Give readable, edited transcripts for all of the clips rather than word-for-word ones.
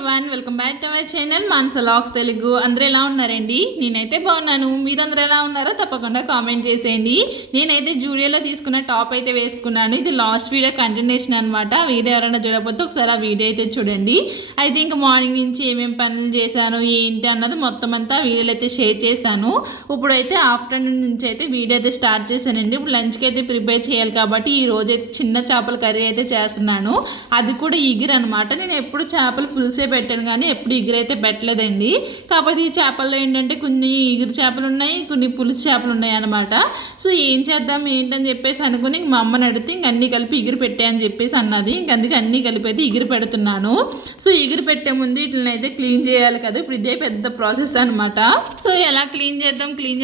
Everyone, welcome back to my channel Manasa vlogs Telugu. అందరూ ఎలా ఉన్నారండి? నేనైతే బాగున్నాను. మీరందరూ ఎలా ఉన్నారో తప్పకుండా కామెంట్ చేసేయండి. నేనైతే జూడియోలో తీసుకున్న టాప్ అయితే వేసుకున్నాను. ఇది లాస్ట్ వీడియో కంటిన్యూషన్ అనమాట. వీడియో ఎవరైనా చూడకపోతే ఒకసారి ఆ వీడియో అయితే చూడండి. అయితే ఇంకా మార్నింగ్ నుంచి ఏమేమి పనులు చేశాను ఏంటి అన్నది మొత్తం అంతా వీడియోలో అయితే షేర్ చేశాను. ఇప్పుడైతే ఆఫ్టర్నూన్ నుంచి అయితే వీడియో అయితే స్టార్ట్ చేశానండి. ఇప్పుడు లంచ్కి అయితే ప్రిపేర్ చేయాలి కాబట్టి ఈ రోజు అయితే చిన్న చేపల కర్రీ అయితే చేస్తున్నాను. అది కూడా ఇగురు అనమాట. నేను ఎప్పుడు చేపలు పులుసే పెట్టాను కానీ ఎప్పుడు ఇగురు అయితే పెట్టలేదండి. కాకపోతే ఈ చేపల్లో ఏంటంటే కొన్ని ఇగురు చేపలు ఉన్నాయి, కొన్ని పులుసు చేపలు ఉన్నాయి అనమాట. సో ఏం చేద్దాం ఏంటని చెప్పేసి అనుకుని మా అమ్మని అడిగితే ఇంక అన్నీ కలిపి ఇగురు పెట్టాయని చెప్పేసి అన్నది. ఇంక అందుకే అన్నీ కలిపి అయితే ఇగురు పెడుతున్నాను. సో ఇగురు పెట్టే ముందు వీటిని అయితే క్లీన్ చేయాలి కదా. ఇప్పుడు ఇదే పెద్ద ప్రాసెస్ అనమాట. సో ఎలా క్లీన్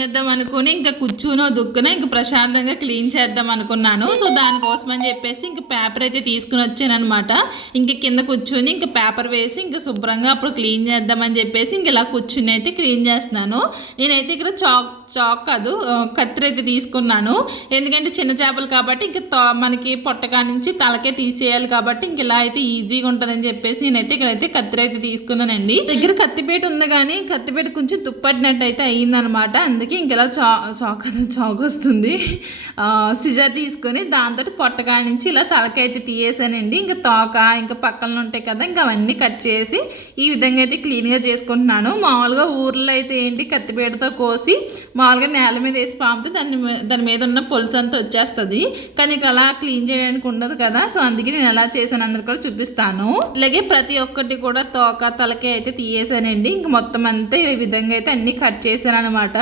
చేద్దాం అనుకుని ఇంకా కూర్చునో దుక్కున ఇంకా ప్రశాంతంగా క్లీన్ చేద్దాం అనుకున్నాను. సో దానికోసం అని చెప్పేసి ఇంకా పేపర్ అయితే తీసుకుని వచ్చాను అనమాట. ఇంక కింద కూర్చొని ఇంకా పేపర్ వేసి ఇంకా శుభ్రంగా అప్పుడు క్లీన్ చేద్దామని చెప్పేసి ఇంక ఇలా కూర్చుని అయితే క్లీన్ చేస్తున్నాను. నేనైతే ఇక్కడ చాక్ కాదు కత్తిరి అయితే తీసుకున్నాను. ఎందుకంటే చిన్న చేపలు కాబట్టి ఇంక మనకి పొట్టకా నుంచి తలకే తీసేయాలి కాబట్టి ఇంక ఇలా అయితే ఈజీగా ఉంటుందని చెప్పేసి నేనైతే ఇక్కడైతే కత్తిరి అయితే తీసుకున్నానండి. దగ్గర కత్తిపేట ఉంది కానీ కత్తిపేట కొంచెం తుప్పటినట్టు అయితే అయ్యిందనమాట. అందుకే ఇంక ఇలా చాక్ వస్తుంది. సిజర్ తీసుకొని దాంతో పొట్టకా నుంచి ఇలా తలకైతే తీయేసానండి. ఇంకా తోక ఇంకా పక్కన ఉంటాయి కదా ఇంకా అవన్నీ కట్ చేసి ఈ విధంగా అయితే క్లీన్గా చేసుకుంటున్నాను. మామూలుగా ఊర్లో అయితే ఏంటి కత్తిపేటతో కోసి మామూలుగా నేల మీద వేసి పామితే దాని మీద ఉన్న పొలుసు అంతా వచ్చేస్తుంది. కానీ ఇక్కడ అలా క్లీన్ చేయడానికి ఉండదు కదా. సో అందుకే నేను ఎలా చేశాను అన్నది కూడా చూపిస్తాను. అలాగే ప్రతి ఒక్కటి కూడా తోక తలకే అయితే తీయేసానండి. ఇంక మొత్తం అంతా ఈ విధంగా అయితే అన్ని కట్ చేశాను అనమాట.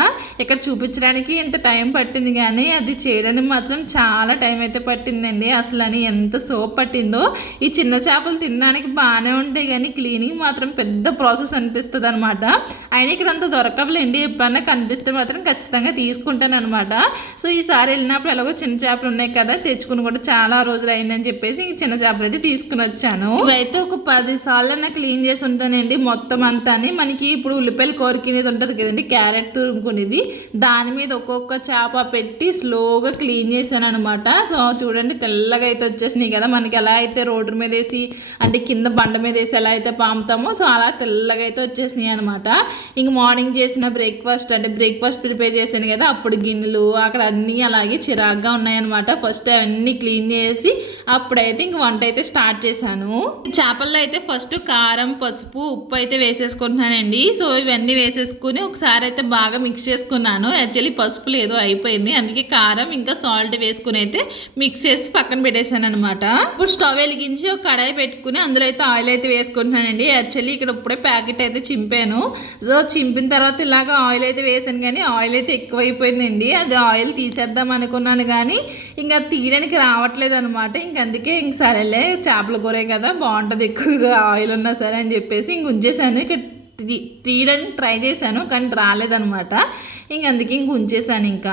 ఇక్కడ చూపించడానికి ఇంత టైం పట్టింది కానీ అది చేయడానికి మాత్రం చాలా టైం అయితే పట్టిందండి. అసలు అని ఎంత సోప్ పట్టిందో. ఈ చిన్న చేపలు తినడానికి బాగానే ఉంటాయి కానీ క్లీనింగ్ మాత్రం పెద్ద ప్రాసెస్ అనిపిస్తుంది అనమాట. అయినా ఇక్కడ అంత దొరకవులేండి. ఎప్పుడన్నా కనిపిస్తే మాత్రం ఖచ్చితంగా తీసుకుంటాను అనమాట. సో ఈసారి వెళ్ళినప్పుడు ఎలాగో చిన్న చేపలు ఉన్నాయి కదా తెచ్చుకుని కూడా చాలా రోజులు అయిందని చెప్పేసి ఈ చిన్న చేపలు అయితే తీసుకుని వచ్చాను. ఇవైతే ఒక 10 సార్లు క్లీన్ చేసి ఉంటానండి మొత్తం అంతా. మనకి ఇప్పుడు ఉల్లిపాయలు కోరికినేది ఉంటుంది కదండి, క్యారెట్ తురుముకునేది, దాని మీద ఒక్కొక్క చేప పెట్టి స్లోగా క్లీన్ చేశాను అనమాట. సో చూడండి తెల్లగా అయితే వచ్చేసినాయి కదా. మనకి ఎలా అయితే రోడ్డు మీద వేసి అంటే కింద బండ మీద వేసి ఎలా అయితే పాముతామో సో అలా తెల్లగా అయితే వచ్చేసినాయి అనమాట. ఇంక మార్నింగ్ చేసిన బ్రేక్ఫాస్ట్ ప్రిపేర్ చేశాను కదా, అప్పుడు గిన్నెలు అక్కడ అన్నీ అలాగే చిరాగ్గా ఉన్నాయన్నమాట. ఫస్ట్ అవన్నీ క్లీన్ చేసి అప్పుడైతే ఇంక వంట అయితే స్టార్ట్ చేశాను. చేపల్లో అయితే ఫస్ట్ కారం, పసుపు, ఉప్పు అయితే వేసేసుకుంటున్నానండి. సో ఇవన్నీ వేసేసుకుని ఒకసారి అయితే బాగా మిక్స్ చేసుకున్నాను. యాక్చువల్లీ పసుపు లేదు అయిపోయింది, అందుకే కారం ఇంకా సాల్ట్ వేసుకుని అయితే మిక్స్ చేసి పక్కన పెట్టేశాను అనమాట. ఇప్పుడు స్టవ్ వెలిగించి ఒక కడాయి పెట్టుకుని అందులో అయితే ఆయిల్ అయితే వేసుకుంటున్నానండి. యాక్చువల్లీ ఇక్కడ ఇప్పుడే ప్యాకెట్ అయితే చింపాను. సో చింపిన తర్వాత ఇలాగ ఆయిల్ అయితే వేసాను కానీ ఆయిల్ అయితే ఎక్కువైపోయిందండి. అది ఆయిల్ తీసేద్దాం అనుకున్నాను కానీ ఇంకా తీయడానికి రావట్లేదు అనమాట. ఇంక అందుకే ఇంక సరేలే చేపల కూరే కదా బాగుంటుంది ఎక్కువగా ఆయిల్ ఉన్నా సరే అని చెప్పేసి ఇంక ఉంచేసాను. ఇక తీయడానికి ట్రై చేశాను కానీ రాలేదనమాట. ఇంక అందుకే ఇంక ఉంచేసాను. ఇంకా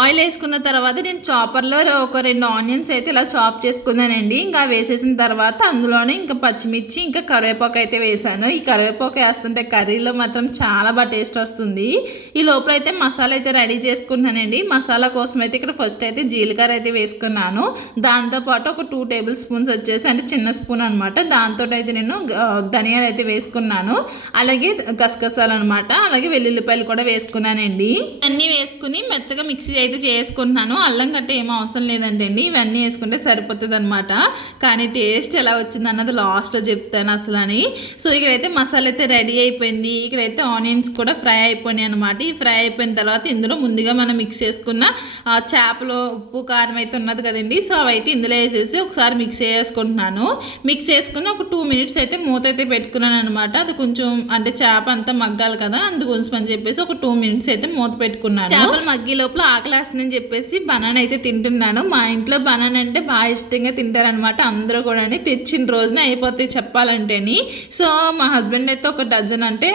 ఆయిల్ వేసుకున్న తర్వాత నేను చాపర్లో ఒక 2 ఆనియన్స్ అయితే ఇలా చాప్ చేసుకున్నానండి. ఇంకా వేసేసిన తర్వాత అందులోనే ఇంకా పచ్చిమిర్చి ఇంకా కరివేపాకు అయితే వేసాను. ఈ కరివేపాకు వేస్తుంటే కర్రీలో మాత్రం చాలా బాగా టేస్ట్ వస్తుంది. ఈ లోపల అయితే మసాలా అయితే రెడీ చేసుకున్నానండి. మసాలా కోసం అయితే ఇక్కడ ఫస్ట్ అయితే జీలకర్ర అయితే వేసుకున్నాను. దాంతోపాటు ఒక 2 టేబుల్ స్పూన్స్ వచ్చేసి అంటే చిన్న స్పూన్ అనమాట, దాంతో అయితే నేను ధనియాలు అయితే వేసుకున్నాను. అలాగే గసగసాలు అనమాట, అలాగే వెల్లుల్లిపాయలు కూడా వేసుకున్నానండి. అన్నీ వేసుకుని మెత్తగా మిక్సీ అయితే చేసుకుంటున్నాను. అల్లం గట్ట ఏమీ అవసరం లేదండి, ఇవన్నీ వేసుకుంటే సరిపోతుంది అనమాట. కానీ టేస్ట్ ఎలా వచ్చింది అన్నది లాస్ట్లో చెప్తాను అసలు అని. సో ఇక్కడైతే మసాలా అయితే రెడీ అయిపోయింది. ఇక్కడైతే ఆనియన్స్ కూడా ఫ్రై అయిపోయినాయి అనమాట. ఈ ఫ్రై అయిపోయిన తర్వాత ఇందులో ముందుగా మనం మిక్స్ చేసుకున్న చేపలో ఉప్పు కారం అయితే ఉన్నది కదండి. సో అవైతే ఇందులో వేసేసి ఒకసారి మిక్స్ చేసుకుంటున్నాను. మిక్స్ చేసుకుని ఒక 2 మినిట్స్ అయితే మూత అయితే పెట్టుకున్నాను అనమాట. అది కొంచెం అంటే చేప అంతా మగ్గాలి కదా, అందుకోసం అని చెప్పేసి ఒక 2 మినిట్స్ అయితే మూత పెట్టుకున్నాను. చేపలు మగ్గి లోపల ఆకలేస్తుందని చెప్పేసి బనానా అయితే తింటున్నాను. మా ఇంట్లో బనానా అంటే బాగా ఇష్టంగా తింటారనమాట. అందరూ కూడా తెచ్చిన రోజున అయిపోతాయి చెప్పాలంటేని. సో మా హస్బెండ్ అయితే ఒక డజన్ అంటే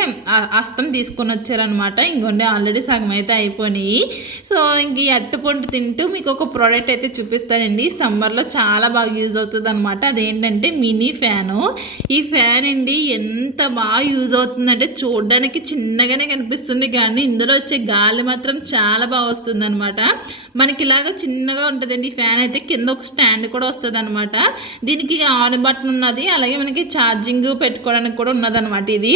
అస్తం తీసుకొని వచ్చారనమాట. ఇంకొండే ఆల్రెడీ సగం అయితే అయిపోయినాయి. సో ఇంక ఈ అట్టుపండు తింటూ మీకు ఒక ప్రోడక్ట్ అయితే చూపిస్తానండి. సమ్మర్లో చాలా బాగా యూజ్ అవుతుంది అనమాట. అదేంటంటే మినీ ఫ్యాను. ఈ ఫ్యాన్ అండి ఎంత బాగా యూజ్ అవుతుంది వస్తుందంటే చూడడానికి చిన్నగానే కనిపిస్తుంది కానీ ఇందులో వచ్చే గాలి మాత్రం చాలా బాగా వస్తుంది అనమాట. మనకి ఇలాగ చిన్నగా ఉంటుందండి ఈ ఫ్యాన్ అయితే. కింద ఒక స్టాండ్ కూడా వస్తుంది అనమాట. దీనికి ఆన్ బటన్ ఉన్నది, అలాగే మనకి ఛార్జింగ్ పెట్టుకోవడానికి కూడా ఉన్నదనమాట ఇది.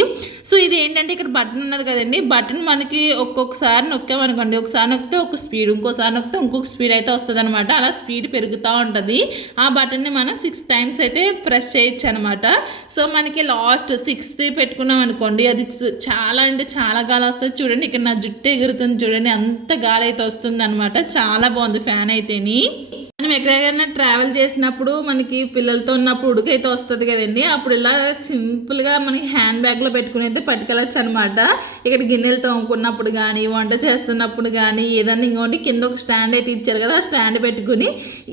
సో ఇది ఏంటంటే ఇక్కడ బటన్ ఉన్నది కదండి, బటన్ మనకి ఒక్కొక్కసారి నొక్కామనుకోండి, ఒకసారి నొక్కితే ఒక స్పీడ్, ఇంకోసారి నొక్కితే ఇంకొక స్పీడ్ అయితే వస్తుంది అనమాట. అలా స్పీడ్ పెరుగుతూ ఉంటుంది. ఆ బటన్ని మనం 6 టైమ్స్ అయితే ప్రెస్ చేయొచ్చు అనమాట. సో మనకి లాస్ట్ 6th పెట్టుకున్నాం అనుకోండి, అది చాలా అంటే చాలా గాలి వస్తుంది. చూడండి ఇక్కడ నా జుట్టు ఎగురుతుంది చూడండి, అంత గాలి అయితే వస్తుంది అనమాట. చాలా బాగుంది ఫ్యాన్ అయితేని. మనం ఎక్కడికైనా ట్రావెల్ చేసినప్పుడు మనకి పిల్లలతో ఉన్నప్పుడు ఉడుకైతే వస్తుంది కదండి, అప్పుడు ఇలా సింపుల్గా మనకి హ్యాండ్ బ్యాగ్లో పెట్టుకుని అయితే పట్టుకెళ్ళచ్చు అనమాట. ఇక్కడ గిన్నెలు తోముకున్నప్పుడు కానీ, వంట చేస్తున్నప్పుడు కానీ, ఏదన్నా ఇంకోటి కింద ఒక స్టాండ్ అయితే ఇచ్చారు కదా, ఆ స్టాండ్ పెట్టుకుని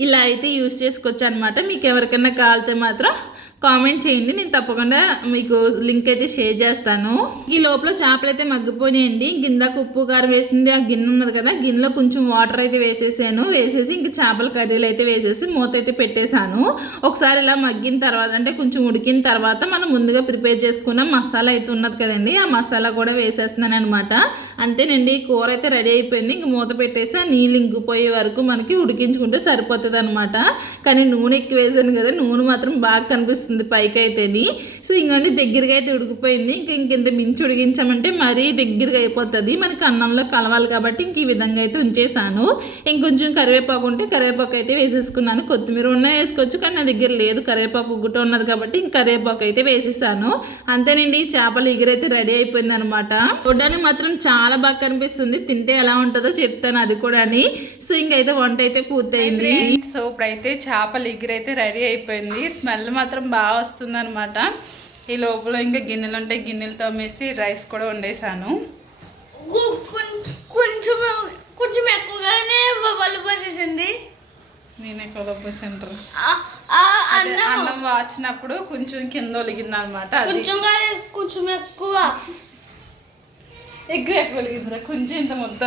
ఇలా అయితే యూస్ చేసుకోవచ్చు అనమాట. మీకు ఎవరికైనా కాలితే మాత్రం కామెంట్ చేయండి, నేను తప్పకుండా మీకు లింక్ అయితే షేర్ చేస్తాను. ఈ లోపల చేపలు అయితే మగ్గిపోయినాయండి. గిందాక ఉప్పు కారం వేసింది ఆ గిన్నె ఉన్నది కదా, గిన్నెలో కొంచెం వాటర్ అయితే వేసేసాను. వేసేసి ఇంక చేపల కర్రీలు అయితే వేసేసి మూత అయితే పెట్టేశాను. ఒకసారి ఇలా మగ్గిన తర్వాత అంటే కొంచెం ఉడికిన తర్వాత మనం ముందుగా ప్రిపేర్ చేసుకున్న మసాలా అయితే ఉన్నది కదండి, ఆ మసాలా కూడా వేసేస్తున్నాను అనమాట. అంతేనండి, కూర అయితే రెడీ అయిపోయింది. ఇంక మూత పెట్టేసి ఆ నీళ్ళు ఇంకిపోయే వరకు మనకి ఉడికించుకుంటే సరిపోతుంది అనమాట. కానీ నూనె ఎక్కువ వేసాను కదా, నూనె మాత్రం బాగా కనిపిస్తుంది పైకి అయితేని. సో ఇంకండి దగ్గరగా అయితే ఉడికిపోయింది. ఇంకెంత మించి ఉడికించామంటే మరీ దగ్గరగా అయిపోతుంది, మనకి అన్నంలో కలవాలి కాబట్టి ఇంక ఈ విధంగా అయితే ఉంచేసాను. ఇంకొంచెం కరివేపాకు ఉంటే కరివేపాకు అయితే వేసేసుకున్నాను. కొత్తిమీర ఉన్నా వేసుకోవచ్చు, కానీ నా దగ్గర లేదు, కరివేపాకు ఒకటి ఉన్నది కాబట్టి ఇంక కరివేపాకు అయితే వేసేసాను. అంతేనండి, చేపల ఎగురైతే రెడీ అయిపోయింది అనమాట. చూడడానికి మాత్రం చాలా బాగా కనిపిస్తుంది, తింటే ఎలా ఉంటుందో చెప్తాను అది కూడా అని. సో ఇంకైతే వంట అయితే పూర్తయింది. సో ఇప్పుడైతే చేపల ఎగురైతే రెడీ అయిపోయింది. స్మెల్ మాత్రం బాగా వస్తుంది అనమాట. ఈ లోపల ఇంకా గిన్నెలు ఉంటాయి, గిన్నెలు తోమేసి రైస్ కూడా వండేసాను. కొంచెం ఎక్కువగానే వచ్చేసింది. నేను ఎక్కువ పోసాను. అన్నం వాచినప్పుడు కొంచెం కింద ఒలిగింది అనమాట. కొంచెం ఎక్కువ ఒలిగిందిరా, కొంచెం ఇంత ముద్ద,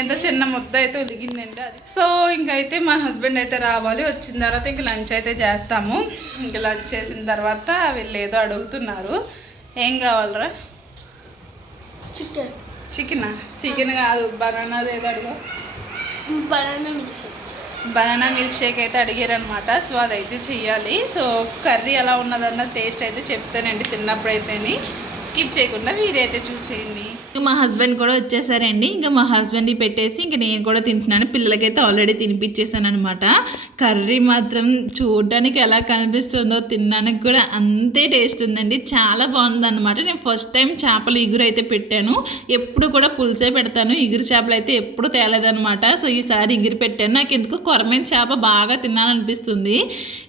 ఎంత చిన్న ముద్ద అయితే ఒలిగిందండి అది. సో ఇంకైతే మా హస్బెండ్ అయితే రావాలి, వచ్చిన తర్వాత ఇంక లంచ్ అయితే చేస్తాము. ఇంక లంచ్ చేసిన తర్వాత వీళ్ళు ఏదో అడుగుతున్నారు. ఏం కావాలరా? చికెన్ కాదు, బనానాది ఏదో అడుగు. బనానా మిల్క్ షేక్ అయితే అడిగారు అనమాట. సో అదైతే చెయ్యాలి. సో కర్రీ ఎలా ఉన్నదన్న టేస్ట్ అయితే చెప్తానండి తిన్నప్పుడు అయితేని. స్కిప్ చేయకుండా వీడియో అయితే చూసేయండి. ఇంకా మా హస్బెండ్ కూడా వచ్చేసారండి. ఇంకా మా హస్బెండ్కి పెట్టేసి ఇంకా నేను కూడా తింటున్నాను. పిల్లలకైతే ఆల్రెడీ తినిపించేసాను అనమాట. కర్రీ మాత్రం చూడడానికి ఎలా కనిపిస్తుందో తినడానికి కూడా అంతే టేస్ట్ ఉందండి, చాలా బాగుందన్నమాట. నేను ఫస్ట్ టైం చేపలు ఇగురు అయితే పెట్టాను. ఎప్పుడు కూడా పులుసే పెడతాను, ఇగురు చేపలు అయితే ఎప్పుడు తేలేదనమాట. సో ఈసారి ఇగురు పెట్టాను. నాకు ఎందుకు కొరమైన చేప బాగా తినాలనిపిస్తుంది.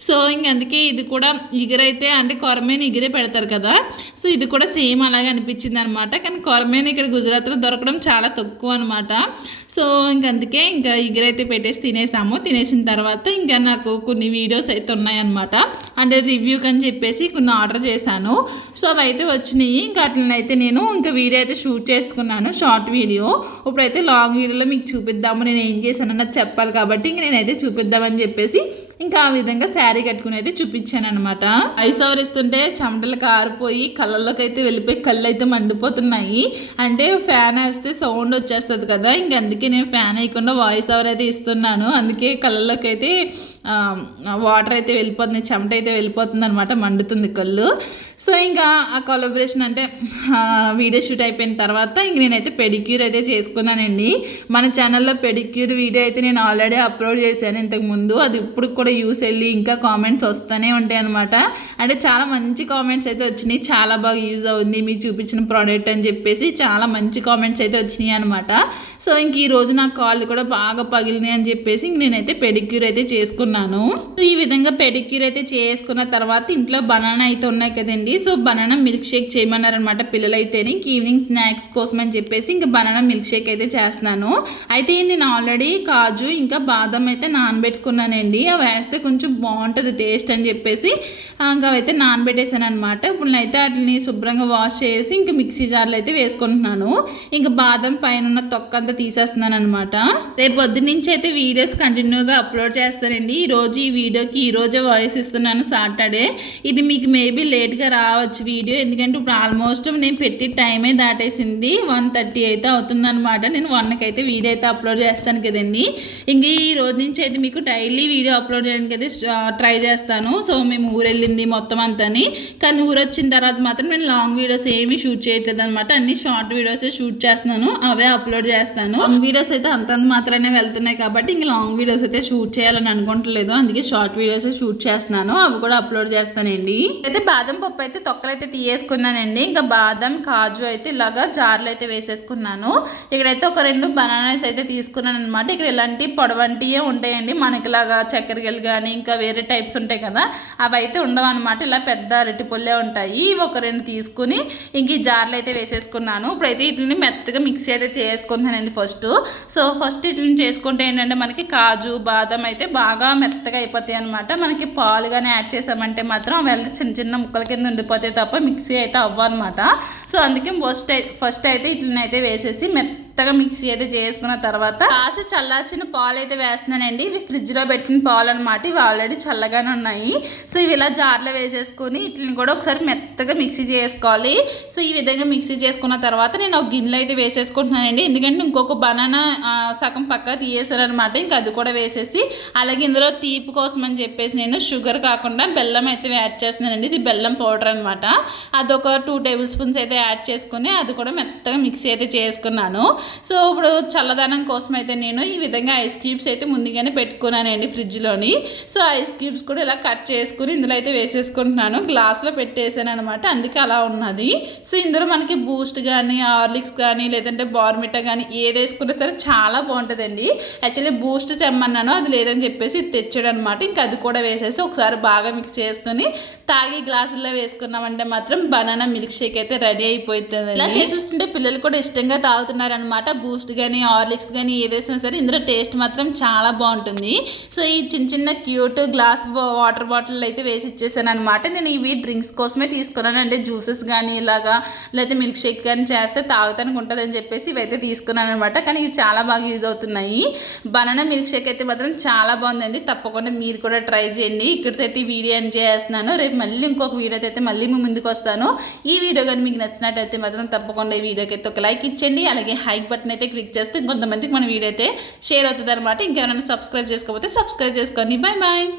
సో అందుకే ఇది కూడా ఇగురైతే అంటే కొరమైన ఇగురే పెడతారు కదా, సో ఇది కూడా సేమ్ అలాగే అనిపించింది అనమాట. కానీ కొరమైన ఇక్కడ గుజరాత్లో దొరకడం చాలా తక్కువ అనమాట. సో అందుకే ఇంకా ఇగురైతే పెట్టేసి తినేసాము. తినేసిన తర్వాత ఇంకా నాకు కొన్ని వీడియోస్ అయితే ఉన్నాయన్నమాట, అంటే రివ్యూకి అని చెప్పేసి కొన్ని ఆర్డర్ చేశాను. సో అవి అయితే వచ్చినాయి. ఇంకా అట్లనైతే నేను ఇంకా వీడియో అయితే షూట్ చేసుకున్నాను, షార్ట్ వీడియో. ఇప్పుడైతే లాంగ్ వీడియోలో మీకు చూపిద్దాము నేను ఏం చేశాను అన్నది చెప్పాలి కాబట్టి ఇంక నేనైతే చూపిద్దామని చెప్పేసి ఇంకా ఆ విధంగా శారీ కట్టుకుని అయితే చూపించాను అనమాట. ఐస్ ఆవరిస్తుంటే చెమటలు కారిపోయి కళ్ళల్లోకి అయితే వెళ్ళిపోయి కళ్ళు అయితే మండిపోతున్నాయి. అంటే ఫ్యాన్ వేస్తే సౌండ్ వచ్చేస్తుంది కదా, ఇంక అందుకే నేను ఫ్యాన్ వేయకుండా వాయిస్ ఓవర్ అయితే ఇస్తున్నాను. అందుకే కళ్ళల్లోకి అయితే వాటర్ అయితే వెళ్ళిపోతుంది, చెమట అయితే వెళ్ళిపోతుంది అనమాట, మండుతుంది కళ్ళు. సో ఇంకా ఆ కొలాబరేషన్ అంటే వీడియో షూట్ అయిపోయిన తర్వాత ఇంక నేనైతే పెడిక్యూర్ అయితే చేసుకున్నానండి. మన ఛానల్లో పెడిక్యూర్ వీడియో అయితే నేను ఆల్రెడీ అప్లోడ్ చేశాను ఇంతకుముందు. అది ఇప్పుడు కూడా యూస్ వెళ్ళి ఇంకా కామెంట్స్ వస్తూనే ఉంటాయి అనమాట. అంటే చాలా మంచి కామెంట్స్ అయితే వచ్చినాయి, చాలా బాగా యూజ్ అవుతుంది మీకు చూపించిన ప్రోడక్ట్ అని చెప్పేసి చాలా మంచి కామెంట్స్ అయితే వచ్చినాయి అనమాట. సో ఇంక ఈరోజు నా కాళ్ళు కూడా బాగా పగిలినాయి అని చెప్పేసి ఇంక నేనైతే పెడిక్యూర్ అయితే చేసుకున్నాను. సో ఈ విధంగా పెడిక్యూర్ అయితే చేసుకున్న తర్వాత ఇంట్లో బనానా అయితే ఉన్నాయి కదండి, సో బనానా మిల్క్ షేక్ చేయమన్నారనమాట పిల్లలైతేనే. ఇంక ఈవినింగ్ స్నాక్స్ కోసం అని చెప్పేసి ఇంకా బనానా మిల్క్ షేక్ అయితే చేస్తున్నాను. అయితే నేను ఆల్రెడీ కాజు ఇంకా బాదం అయితే నానబెట్టుకున్నానండి. అవి వేస్తే కొంచెం బాగుంటుంది టేస్ట్ అని చెప్పేసి ఇంకా అవైతే నానబెట్టేసాను అనమాట. ఇప్పుడు నేనైతే వాటిని శుభ్రంగా వాష్ చేసి ఇంకా మిక్సీ జార్లో అయితే వేసుకుంటున్నాను. ఇంకా బాదం పైన ఉన్న తొక్క అంతా తీసేస్తున్నాను అనమాట. రేపు పొద్దున్న నుంచి అయితే వీడియోస్ కంటిన్యూగా అప్లోడ్ చేస్తానండి. ఈరోజు ఈ వీడియోకి ఈరోజే వాయిస్ ఇస్తున్నాను సాటర్డే. ఇది మీకు మేబీ లేట్గా రావచ్చు వీడియో, ఎందుకంటే ఇప్పుడు ఆల్మోస్ట్ నేను పెట్టి టైమే దాటేసింది. 1:30 అయితే అవుతుందన్నమాట. నేను 1కి అయితే వీడియో అయితే అప్లోడ్ చేస్తాను కదండి. ఇంక ఈ రోజు నుంచి అయితే మీకు డైలీ వీడియో అప్లోడ్ చేయడానికి అయితే ట్రై చేస్తాను. సో మేము ఊరు వెళ్ళింది మొత్తం అంతని, కానీ ఊరు వచ్చిన తర్వాత మాత్రం నేను లాంగ్ వీడియోస్ ఏమీ షూట్ చేయట్లేదు అనమాట. అన్ని షార్ట్ వీడియోసే షూట్ చేస్తున్నాను, అవే అప్లోడ్ చేస్తాను. లాంగ్ వీడియోస్ అయితే అంతంత మాత్రమే వెళ్తున్నాయి కాబట్టి ఇంక లాంగ్ వీడియోస్ అయితే షూట్ చేయాలని అనుకుంటలేదు, అందుకే షార్ట్ వీడియోస్ షూట్ చేస్తున్నాను, అవి కూడా అప్లోడ్ చేస్తానండి. అయితే బాదం పప్పు అయితే తొక్కలైతే తీయేసుకున్నానండి. ఇంకా బాదం కాజు అయితే ఇలాగా జార్లు అయితే వేసేసుకున్నాను. ఇక్కడైతే ఒక 2 బనానాస్ అయితే తీసుకున్నాను అనమాట. ఇక్కడ ఇలాంటి పొడవంటియే ఉంటాయండి, మనకిలాగా చక్కెరగలు కానీ ఇంకా వేరే టైప్స్ ఉంటాయి కదా, అవి అయితే ఉండవు అనమాట. ఇలా పెద్ద అరటిపొల్లే ఉంటాయి. ఒక 2 తీసుకుని ఇంక ఈ జార్లు అయితే వేసేసుకున్నాను. ఇప్పుడైతే వీటిని మెత్తగా మిక్సీ అయితే చేసుకుంటానండి ఫస్ట్. సో ఫస్ట్ వీటిని చేసుకుంటే ఏంటంటే మనకి కాజు బాదం అయితే బాగా మెత్తగా అయిపోతాయి అనమాట. మనకి పాలు కానీ యాడ్ చేసామంటే మాత్రం అవి చిన్న చిన్న ముక్కల కింద ఉండిపోతాయి తప్ప మిక్సీ అయితే అవ్వనమాట. సో అందుకే ఫస్ట్ అయితే వీటిని అయితే వేసేసి మెత్తగా మిక్సీ అయితే చేసుకున్న తర్వాత కాసి చల్లార్చిన పాలు అయితే వేస్తున్నానండి. ఇవి ఫ్రిడ్జ్లో పెట్టిన పాలు అనమాట. ఇవి ఆల్రెడీ చల్లగానే ఉన్నాయి. సో ఇవి ఇలా జార్లో వేసేసుకొని వీటిని కూడా ఒకసారి మెత్తగా మిక్సీ చేసుకోవాలి. సో ఈ విధంగా మిక్సీ చేసుకున్న తర్వాత నేను ఒక గిన్నెలో అయితే వేసేసుకుంటున్నానండి. ఎందుకంటే ఇంకొక బనానా సగం పక్క తీయేసాను అనమాట. ఇంకా అది కూడా వేసేసి అలాగే ఇందులో తీపి కోసం అని చెప్పేసి నేను షుగర్ కాకుండా బెల్లం అయితే యాడ్ చేస్తున్నానండి. ఇది బెల్లం పౌడర్ అనమాట. అదొక 2 టేబుల్ స్పూన్స్ అయితే యాడ్ చేసుకుని అది కూడా మెత్తగా మిక్సీ అయితే చేసుకున్నాను. సో ఇప్పుడు చల్లదనం కోసం అయితే నేను ఈ విధంగా ఐస్ క్యూబ్స్ అయితే ముందుగానే పెట్టుకున్నానండి ఫ్రిడ్జ్లోని. సో ఐస్ క్యూబ్స్ కూడా ఇలా కట్ చేసుకుని ఇందులో అయితే వేసేసుకుంటున్నాను. గ్లాస్లో పెట్టేసాను అనమాట, అందుకే అలా ఉన్నది. సో ఇందులో మనకి బూస్ట్ కానీ హార్లిక్స్ కానీ లేదంటే బార్మిటా కానీ ఏది వేసుకున్నా సరే చాలా బాగుంటుందండి. యాక్చువల్లీ బూస్ట్ చెమ్మన్నాను, అది లేదని చెప్పేసి తెచ్చాడు అనమాట. ఇంకా అది కూడా వేసేసి ఒకసారి బాగా మిక్స్ చేసుకుని తాగి గ్లాసుల్లో వేసుకున్నామంటే మాత్రం బనానా మిల్క్ షేక్ అయితే రెడీ అయిపోతుంది. ఇలా చేసేస్తుంటే పిల్లలు కూడా ఇష్టంగా తాగుతున్నారు అనమాట. బూస్ట్ కానీ హార్లిక్స్ కానీ ఏదేసినా సరే ఇందులో టేస్ట్ మాత్రం చాలా బాగుంటుంది. సో ఈ చిన్న చిన్న క్యూట్ గ్లాస్ వాటర్ బాటిల్ అయితే వేసి ఇచ్చేసాను అనమాట. నేను ఇవి డ్రింక్స్ కోసమే తీసుకున్నాను, అంటే జ్యూసెస్ కానీ ఇలాగా లేకపోతే మిల్క్ షేక్ కానీ చేస్తే తాగుతానికి ఉంటుంది అని చెప్పేసి ఇవైతే తీసుకున్నాను అనమాట. కానీ ఇవి చాలా బాగా యూజ్ అవుతున్నాయి. బనానా మిల్క్ షేక్ అయితే మాత్రం చాలా బాగుందండి. తప్పకుండా మీరు కూడా ట్రై చేయండి. ఇక్కడితో అయితే వీడియో ఎండ్ చేస్తున్నాను. రేపు మళ్ళీ ఇంకొక వీడియోతో అయితే మళ్ళీ మీ ముందుకు వస్తాను. ఈ వీడియో కానీ మీకు నచ్చినట్టయితే మాత్రం తప్పకుండా ఈ వీడియోకి అయితే ఒక లైక్ ఇచ్చేయండి. అలాగే హైక్ బటన్ అయితే క్లిక్ చేస్తే కొంతమందికి మన వీడియో అయితే షేర్ అవుతుంది అనమాట. ఇంకెవరైనా సబ్స్క్రైబ్ చేసుకోకపోతే సబ్స్క్రైబ్ చేసుకోండి. Bye bye.